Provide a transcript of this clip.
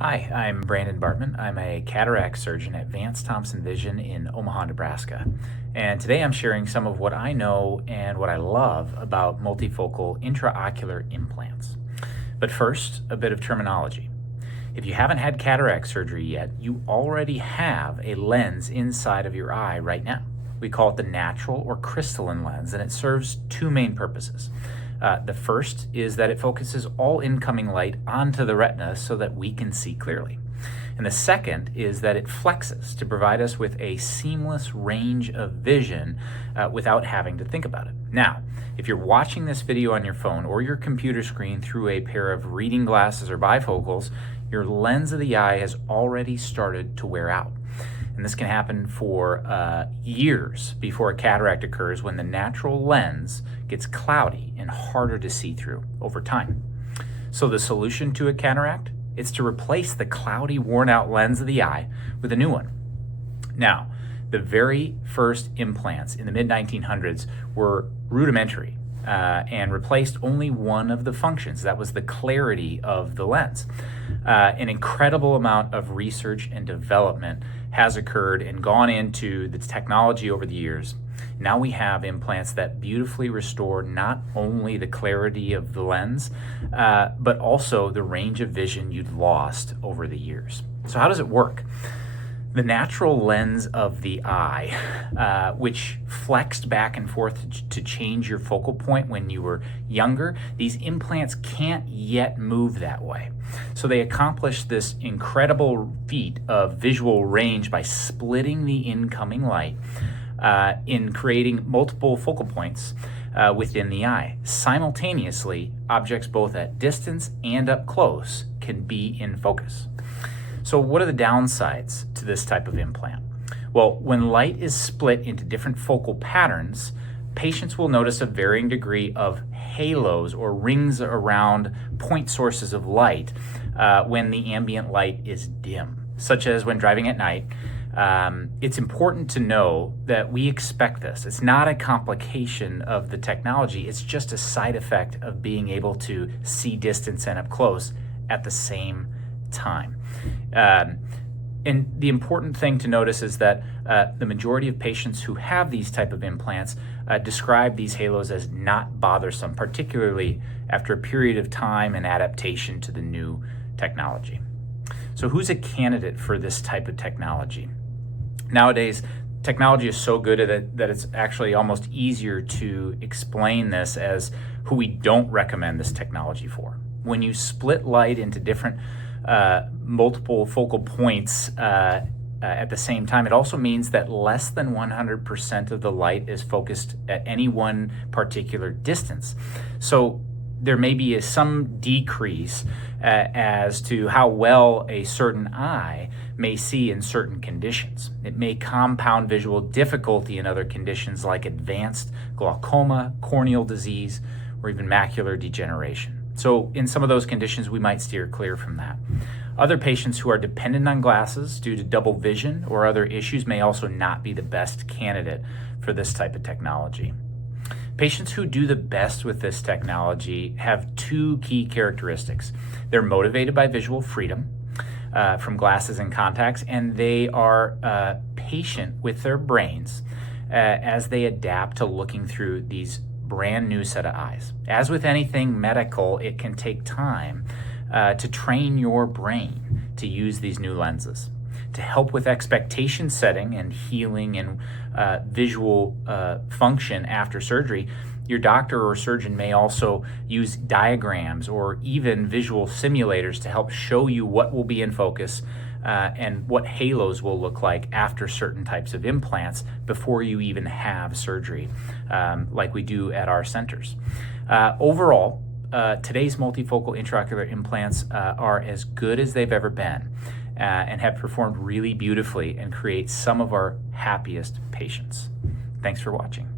Hi, I'm Brandon Bartman. I'm a cataract surgeon at Vance Thompson Vision in Omaha, Nebraska. And today I'm sharing some of what I know and what I love about multifocal intraocular implants. But first, a bit of terminology. If you haven't had cataract surgery yet, you already have a lens inside of your eye right now. We call it the natural or crystalline lens, and it serves two main purposes. The first is that it focuses all incoming light onto the retina so that we can see clearly. And the second is that it flexes to provide us with a seamless range of vision without having to think about it. Now, if you're watching this video on your phone or your computer screen through a pair of reading glasses or bifocals, your lens of the eye has already started to wear out. And this can happen for years before a cataract occurs when the natural lens gets cloudy and harder to see through over time. So the solution to a cataract is to replace the cloudy, worn-out lens of the eye with a new one. Now, the very first implants in the mid-1900s were rudimentary and replaced only one of the functions. That was the clarity of the lens. An incredible amount of research and development has occurred and gone into the technology over the years. Now we have implants that beautifully restore not only the clarity of the lens, but also the range of vision you'd lost over the years. So how does it work? The natural lens of the eye, which flexed back and forth to change your focal point when you were younger, these implants can't yet move that way. So they accomplish this incredible feat of visual range by splitting the incoming light in creating multiple focal points within the eye. Simultaneously, objects both at distance and up close can be in focus. So what are the downsides to this type of implant? Well, when light is split into different focal patterns, patients will notice a varying degree of halos or rings around point sources of light when the ambient light is dim, such as when driving at night. It's important to know that we expect this. It's not a complication of the technology. It's just a side effect of being able to see distance and up close at the same time. And the important thing to notice is that the majority of patients who have these type of implants describe these halos as not bothersome, particularly after a period of time and adaptation to the new technology. So who's a candidate for this type of technology? Nowadays, technology is so good at it that it's actually almost easier to explain this as who we don't recommend this technology for. When you split light into different multiple focal points at the same time, it also means that less than 100% of the light is focused at any one particular distance. So there may be some decrease as to how well a certain eye may see in certain conditions. It may compound visual difficulty in other conditions like advanced glaucoma, corneal disease, or even macular degeneration. So in some of those conditions, we might steer clear from that. Other patients who are dependent on glasses due to double vision or other issues may also not be the best candidate for this type of technology. Patients who do the best with this technology have two key characteristics. They're motivated by visual freedom from glasses and contacts, and they are patient with their brains as they adapt to looking through these brand new set of eyes. As with anything medical, it can take time to train your brain to use these new lenses. To help with expectation setting and healing and visual function after surgery, your doctor or surgeon may also use diagrams or even visual simulators to help show you what will be in focus and what halos will look like after certain types of implants before you even have surgery, like we do at our centers. Overall, today's multifocal intraocular implants are as good as they've ever been and have performed really beautifully and create some of our happiest patients. Thanks for watching.